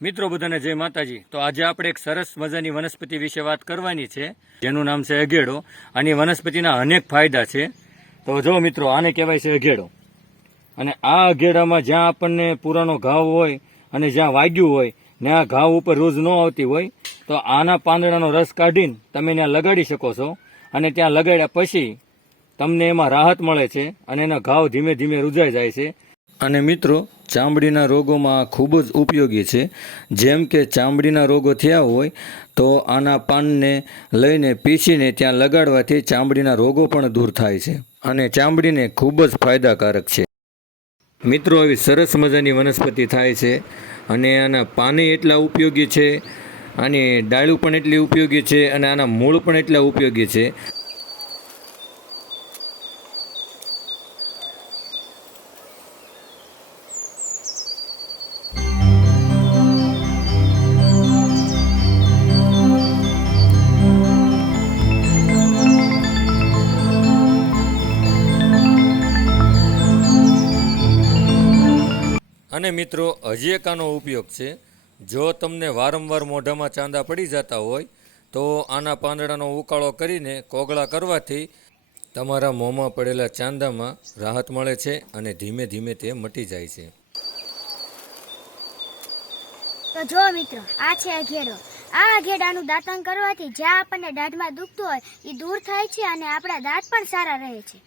મિત્રો બધાને જય માતાજી। તો આજે આપણે એક સરસ મજાની વનસ્પતિ વિશે વાત કરવાની છે, જેનું નામ છે અઘેડો। આની વનસ્પતિના અનેક ફાયદા છે। તો જો મિત્રો, આને કહેવાય છે અઘેડો। અને આ અઘેડામાં જ્યાં આપણને પુરાનો ઘાવ હોય અને જ્યાં વાગ્યું હોય ને આ ઘાવ ઉપર રોજ ન આવતી હોય તો આના પાંદડાનો રસ કાઢીને તમે ત્યાં લગાડી શકો છો, અને ત્યાં લગાડ્યા પછી તમને એમાં રાહત મળે છે અને એના ઘાવ ધીમે ધીમે રૂજાઈ જાય છે। અને મિત્રો, ચામડીના રોગોમાં આ ખૂબ જ ઉપયોગી છે। જેમ કે ચામડીના રોગો થયા હોય તો આના પાનને લઈને પીસીને ત્યાં લગાડવાથી ચામડીના રોગો પણ દૂર થાય છે અને ચામડીને ખૂબ જ ફાયદાકારક છે। મિત્રો, આવી સરસ મજાની વનસ્પતિ થાય છે અને આના પાને એટલા ઉપયોગી છે, આની ડાળું પણ એટલી ઉપયોગી છે અને આના મૂળ પણ એટલા ઉપયોગી છે। અને મિત્રો, હજી એક આનો ઉપયોગ છે। જો તમને વારંવાર મોઢામાં ચાંદા પડી જતા હોય તો આના પાંદડાનો ઉકાળો કરીને કોગળા કરવાથી તમારા મોંમાં પડેલા ચાંદામાં રાહત મળે છે અને ધીમે ધીમે તે મટી જાય છે। તો જો મિત્રો, આ છે અઘેડો। આ અઘેડાનું દાંતણ કરવાથી જ્યાં આપણને દાઢમાં દુખતું હોય એ દૂર થાય છે અને આપણા દાંત પણ સારા રહે છે।